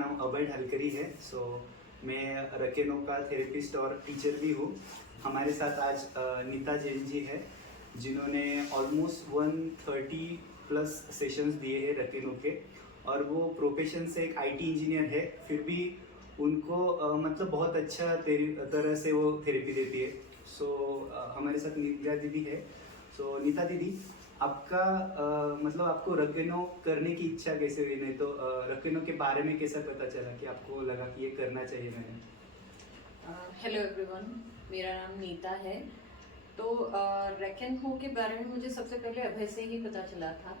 नाम अभय ढलकरी है। मैं रकेनो का थेरेपिस्ट और टीचर भी हूँ। हमारे साथ आज नीता जैन जी है, जिन्होंने ऑलमोस्ट 130 प्लस सेशंस दिए हैं रकेनो के, और वो प्रोफेशन से एक आईटी इंजीनियर है, फिर भी उनको मतलब बहुत अच्छा तरह से वो थेरेपी देती है। हमारे साथ नीता दीदी है। नीता दीदी, आपका मतलब आपको रकेनो करने की इच्छा कैसे हुई? नहीं तो रकेनो के बारे में कैसा पता चला कि आपको लगा कि ये करना चाहिए मैंने? हेलो एवरीवन, मेरा नाम नीता है। तो रकेनो के बारे में मुझे सबसे पहले अभय से ही पता चला था।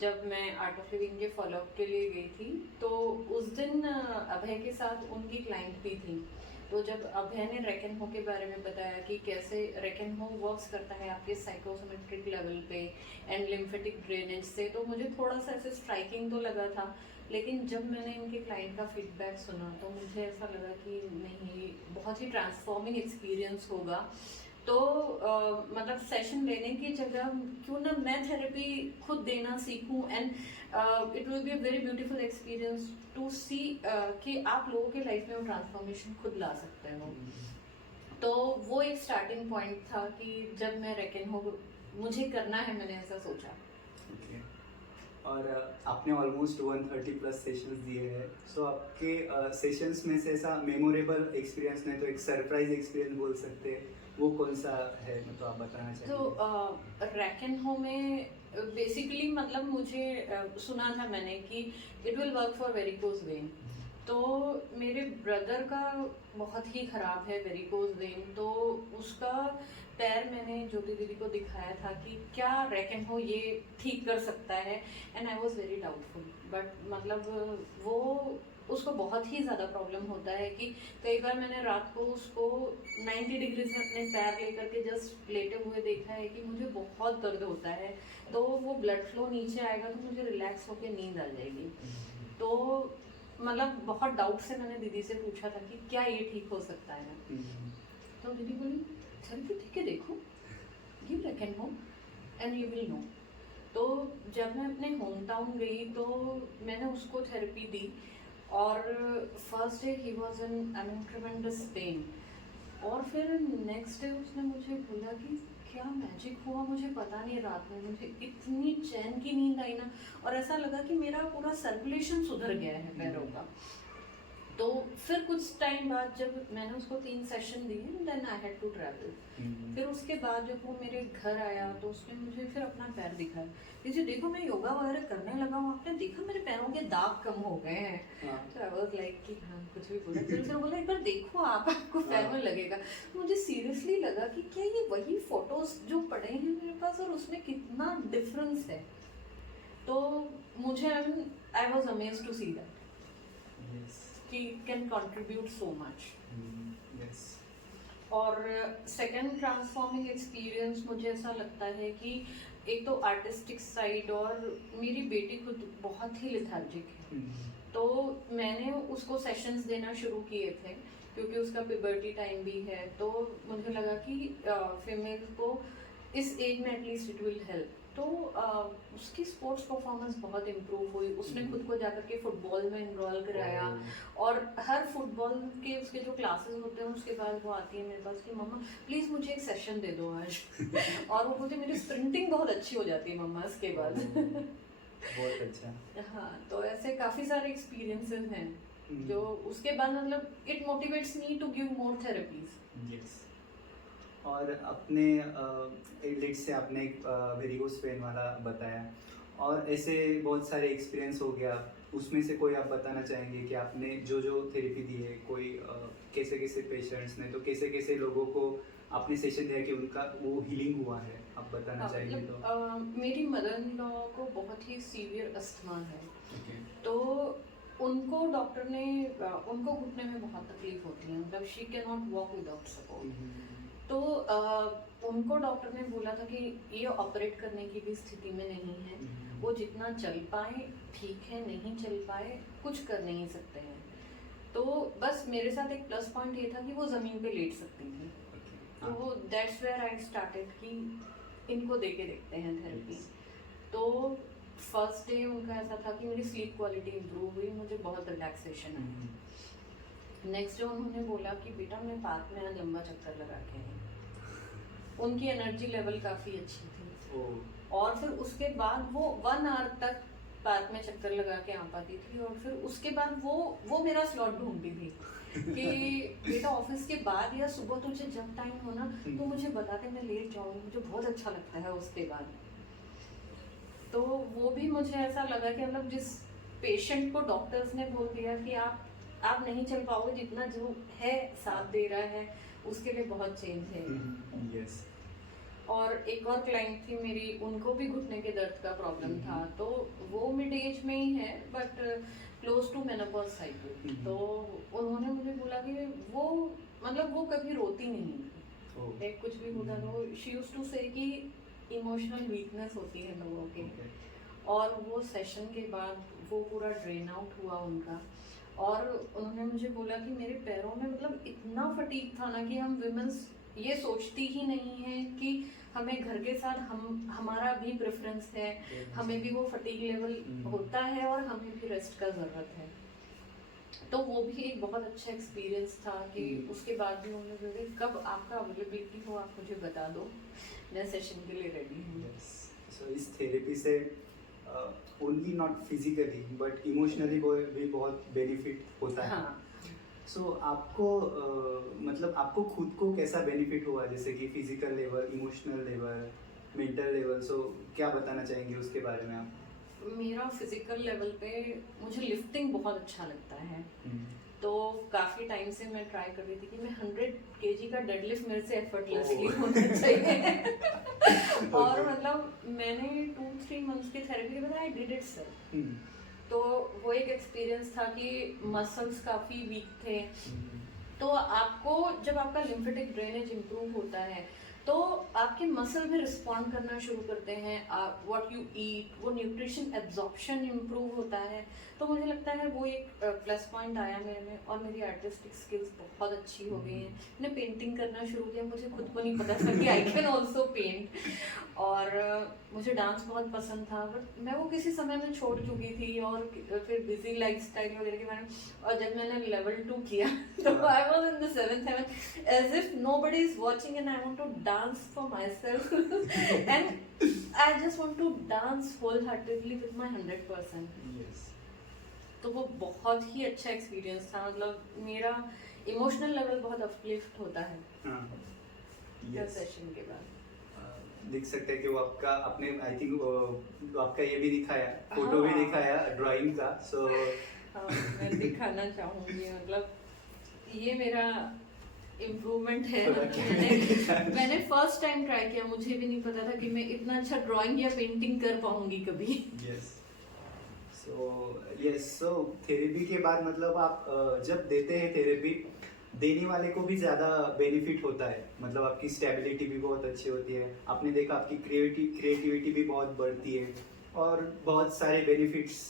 जब मैं आर्ट ऑफ लिविंग के फॉलोअप के लिए गई थी, तो उस दिन अभय के साथ उनकी क्लाइंट भी थी। तो जब अभय ने रकेनो के बारे में बताया कि कैसे रकेनो वर्क्स करता है आपके साइकोसोमेट्रिक लेवल पे एंड लिम्फेटिक ड्रेनेज से, तो मुझे थोड़ा सा ऐसे स्ट्राइकिंग तो लगा था। लेकिन जब मैंने इनके क्लाइंट का फीडबैक सुना, तो मुझे ऐसा लगा कि नहीं, बहुत ही ट्रांसफॉर्मिंग एक्सपीरियंस होगा। तो मतलब सेशन लेने की जगह क्यों ना मैं थेरेपी खुद देना सीखूं, and it will be a very beautiful experience to see कि आप लोगों के लाइफ में वो ट्रांसफॉर्मेशन खुद ला सकते हो। तो वो एक स्टार्टिंग पॉइंट था कि जब मैं रकेनो मुझे करना है, मैंने ऐसा सोचा। Okay. और आपने ऑलमोस्ट 130 प्लस सेशंस दिए हैं। आपके सेशंस में से ऐसा मेमोरेबल एक्सपीरियंस, नहीं तो एक सरप्राइज एक्सपीरियंस बोल सकते हैं, वो कौन सा है? तो आप बताना चाहिए। तो रकेनो में बेसिकली मतलब मुझे सुना था मैंने कि it will work for varicose vein. तो मेरे ब्रदर का बहुत ही ख़राब है वेरिकोज वेन, तो उसका पैर मैंने ज्योति दीदी को दिखाया था कि क्या रकेनो ये ठीक कर सकता है, and I was very doubtful. But मतलब वो उसको बहुत ही ज़्यादा प्रॉब्लम होता है कि कई बार मैंने रात को उसको 90 डिग्रीज में अपने पैर लेकर के जस्ट लेटे हुए देखा है कि मुझे बहुत दर्द होता है। तो वो ब्लड फ्लो नीचे आएगा तो मुझे रिलैक्स होकर नींद आ जाएगी। तो मतलब बहुत डाउट से मैंने दीदी से पूछा था कि क्या ये ठीक हो सकता है। तो दीदी बोली, थेरेपी ठीक है, देखो, गिव रकेनो एंड यू विल नो। तो जब मैं अपने होम टाउन गई तो मैंने उसको थेरेपी दी, और फर्स्ट डे ही वॉज इन ट्रेमेंडस पेन, और फिर नेक्स्ट डे उसने मुझे बोला कि क्या मैजिक हुआ मुझे पता नहीं, रात में मुझे इतनी चैन की नींद आई ना, और ऐसा लगा कि मेरा पूरा सर्कुलेशन सुधर गया है पैरों का। तो फिर कुछ टाइम बाद जब मैंने उसको 3 सेशन दिए, then I had to travel. फिर उसके बाद जब वो मेरे घर आया तो उसने मुझे फिर अपना पैर दिखाया, जैसे देखो मैं योगा वगैरह करने लगा हूँ, आपने देखा मेरे पैरों के दाग कम हो गए हैं। तो आई वाज लाइक कि हाँ, कुछ भी बोला। फिर बोला एक बार देखो आपको पैर में लगेगा। मुझे सीरियसली लगा कि क्या ये वही फोटोज जो पड़े हैं मेरे पास, और उसमें कितना डिफरेंस है। तो मुझे I was amazed to see that कि कैन कंट्रीब्यूट सो मच। और सेकंड ट्रांसफॉर्मिंग एक्सपीरियंस मुझे ऐसा लगता है कि एक तो आर्टिस्टिक साइड, और मेरी बेटी खुद बहुत ही लिथार्जिक है। तो मैंने उसको सेशंस देना शुरू किए थे क्योंकि उसका प्यूबर्टी टाइम भी है। तो मुझे लगा कि फीमेल को इस एज में एटलीस्ट इट विल हेल्प। तो उसकी स्पोर्ट्स परफॉर्मेंस बहुत इम्प्रूव हुई। उसने खुद को जाकर के फुटबॉल में इनरोल कराया, और हर फुटबॉल के उसके जो क्लासेस होते हैं उसके बाद वो आती है मेरे पास कि मम्मा प्लीज़ मुझे एक सेशन दे दो आज। और वो बोलते मेरी स्प्रिंटिंग बहुत अच्छी हो जाती है मम्मा इसके बाद। बहुत अच्छा। हाँ, तो ऐसे काफ़ी सारे एक्सपीरियंसेस हैं जो उसके बाद मतलब it motivates me to give more therapies. Yes. और अपने लेट से आपने एक वेरिकोज पेन वाला बताया, और ऐसे बहुत सारे एक्सपीरियंस हो गया, उसमें से कोई आप बताना चाहेंगे कि आपने जो जो थेरेपी दी है, कोई कैसे कैसे पेशेंट्स ने, तो कैसे कैसे लोगों को आपने सेशन दिया कि उनका वो हीलिंग हुआ है, आप बताना चाहेंगे? तो मेरी मदर इन लॉ को बहुत ही सीवियर अस्थमा है। तो उनको डॉक्टर ने उनको घुटने में बहुत तकलीफ होती है, मतलब she can not walk without support. तो उनको डॉक्टर ने बोला था कि ये ऑपरेट करने की भी स्थिति में नहीं है, वो जितना चल पाए ठीक है, नहीं चल पाए कुछ कर नहीं सकते हैं। तो बस मेरे साथ एक प्लस पॉइंट ये था कि वो ज़मीन पे लेट सकती थी। तो दैट्स वेयर आई स्टार्टेड कि इनको दे के देखते हैं थेरेपी। तो फर्स्ट डे उनका ऐसा था कि मेरी स्लीप क्वालिटी इम्प्रूव हुई, मुझे बहुत रिलैक्सेशन है। नेक्स्ट डे उन्होंने बोला कि बेटा मैं पार्क में आज लंबा चक्कर लगा के आई। उनकी एनर्जी लेवल काफ़ी अच्छी थी। और फिर उसके बाद वो 1 आवर तक पार्क में चक्कर लगा के आ पाती थी, और फिर उसके बाद वो मेरा स्लॉट ढूंढती थी कि बेटा ऑफिस के बाद या सुबह तुझे जब टाइम हो ना तो मुझे बता दे, मैं लेट जाऊंगी, मुझे बहुत अच्छा लगता है उसके बाद। तो वो भी मुझे ऐसा लगा कि मतलब जिस पेशेंट को डॉक्टर्स ने बोल दिया कि आप नहीं चल पाओगे, जितना जो है साथ दे रहा है, उसके लिए बहुत चेंज है। यस। और एक और क्लाइंट थी मेरी, उनको भी घुटने के दर्द का प्रॉब्लम था, तो वो मिड एज में ही है but close to menopause cycle. तो उन्होंने मुझे बोला कि वो मतलब वो कभी रोती नहीं थी, एक कुछ भी होता तो शी यूज्ड टू से कि इमोशनल वीकनेस होती है लोगों के। और वो सेशन के बाद वो पूरा ड्रेन आउट हुआ उनका, और उन्होंने मुझे बोला कि मेरे पैरों में मतलब इतना फटीग था ना कि हम विमेंस ये सोचती ही नहीं है कि हमें घर के साथ हमारा भी प्रेफरेंस है, हमें भी वो फटीग लेवल होता है और हमें भी रेस्ट का ज़रूरत है। तो वो भी एक बहुत अच्छा एक्सपीरियंस था कि उसके बाद भी उन्होंने बोले कब आपका अवेलेबिलिटी हो आप मुझे बता दो, मैं सेशन के लिए रेडी हूँ। सो इस थेरेपी से only not physically but emotionally भी बहुत बेनिफिट होता है। सो आपको मतलब आपको खुद को कैसा बेनिफिट हुआ, जैसे कि physical level, emotional level, mental level? So क्या बताना चाहेंगे उसके बारे में आप? मेरा फिजिकल लेवल पे मुझे लिफ्टिंग बहुत अच्छा लगता है। तो काफ़ी टाइम से मैं ट्राई कर रही थी कि मैं 100 kg का डेडलिफ्ट मेरे से एफर्टलेसली होना चाहिए। और मतलब मैंने 2-3 मंथ्स की थेरेपी के बाद आई डिड इट सर। तो वो एक एक्सपीरियंस था कि मसल्स काफ़ी वीक थे। तो आपको जब आपका लिम्फेटिक ड्रेनेज इम्प्रूव होता है तो आपके मसल भी रिस्पॉन्ड करना शुरू करते हैं, व्हाट यू ईट, वो न्यूट्रिशन एब्जॉर्प्शन इम्प्रूव होता है। तो मुझे लगता है वो एक प्लस पॉइंट आया मेरे में। और मेरी आर्टिस्टिक स्किल्स बहुत अच्छी हो गई हैं। मैंने पेंटिंग करना शुरू किया, मुझे खुद को नहीं पता था कि आई कैन ऑल्सो पेंट। और मुझे डांस बहुत पसंद था बट मैं वो किसी समय में छोड़ चुकी थी, और फिर बिजी लाइफस्टाइल वगैरह के बारे में। और जब मैंने लेवल 2 किया तो I was in the 7th heaven as if nobody is watching and I want to dance for myself and I just want to dance wholeheartedly with my 100%. Yes. तो वो बहुत ही अच्छा एक्सपीरियंस था। मतलब मेरा इमोशनल लेवल बहुत uplift होता है सेशन के बाद। देख सकते हैं कि वो आपका आपने आई थिंक आपका ये भी दिखाया, फोटो भी दिखाया ड्राइंग का। सो मैं दिखाना चाहूँगी, मतलब ये मेरा इम्प्रूवमेंट है। मैंने फर्स्ट टाइम ट्राई किया, मुझे भी नहीं पता था कि मैं इतना अच्छा ड्राइंग या पेंटिंग कर पाऊंगी कभी। सो थेरेपी के बाद मतलब आप जब देते हैं थेरेपी, देने वाले को भी ज़्यादा बेनिफिट होता है, मतलब आपकी स्टेबिलिटी भी बहुत अच्छी होती है। आपने देखा आपकी क्रिएटिविटी भी बहुत बढ़ती है और बहुत सारे बेनिफिट्स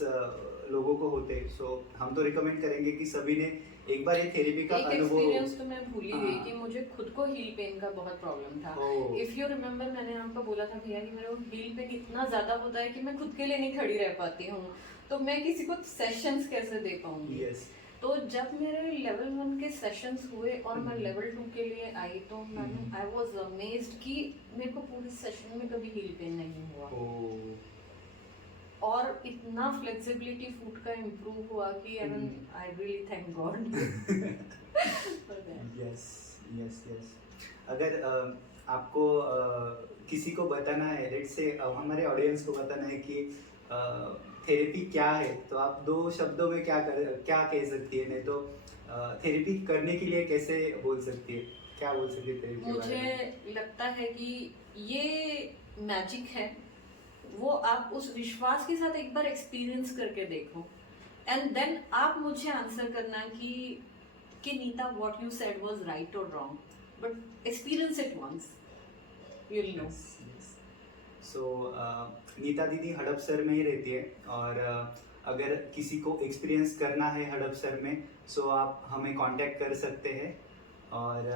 लोगों को होते हैं। सो हम तो रिकमेंड करेंगे कि सभी ने एक बार ये थेरेपी का अनुभव। एक्सपीरियंस तो मैं भूल ही गई कि मुझे खुद को हील पेन का बहुत प्रॉब्लम था। इफ यू रिमेम्बर मैंने आपको बोला था भैया कि मेरे को हील पेन इतना ज़्यादा होता है कि मैं खुद के लिए नहीं खड़ी रह पाती हूँ, तो मैं किसी को सेशंस कैसे दे पाऊंगी। तो जब मेरे लेवल 1 के सेशंस हुए और मैं लेवल 2 के लिए आई तो मैंने आई वाज अमेज्ड कि मेरे को पूरे सेशन में कभी हील पेन नहीं हुआ। और इतना फ्लेक्सिबिलिटी फुट का इम्प्रूव हुआ कि I really thank God. Yes. अगर आपको किसी को बताना है, लेट्स से हमारे ऑडियंस को बताना है कि थेरेपी क्या है, तो आप 2 शब्दों में क्या कह सकती है? नहीं तो थेरेपी करने के लिए कैसे बोल सकती है, क्या बोल सकती है थेरेपी? मुझे लगता है कि ये मैजिक है, वो आप उस विश्वास के साथ एक बार एक्सपीरियंस करके देखो एंड देन आप मुझे आंसर करना कि Nita what you said was right और wrong, but experience it once you will know. So Nita दीदी हड़पसर में ही रहती है और अगर किसी को एक्सपीरियंस करना है हड़पसर में, सो आप हमें कांटेक्ट कर सकते हैं। और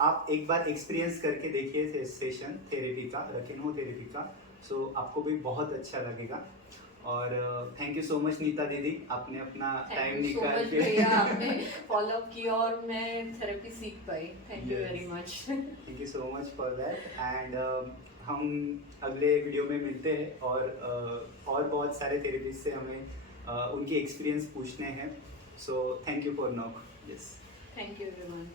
आप एक बार एक्सपीरियंस करके देखिए सेशन थेरेपी का, रकेनो थेरेपी का, सो आपको भी बहुत अच्छा लगेगा। और thank you so much Neeta दीदी, आपने अपना टाइम थैंक यू सो निकाल मच के भैया, आपने फॉलो अप किया और मैं थेरेपी सीख पाई। Thank you Yes. Very much. Thank you so much for that. And हम अगले वीडियो में मिलते हैं और बहुत सारे थेरेपिस्ट से हमें उनके एक्सपीरियंस पूछने हैं। So thank you for now. Yes, thank you everyone.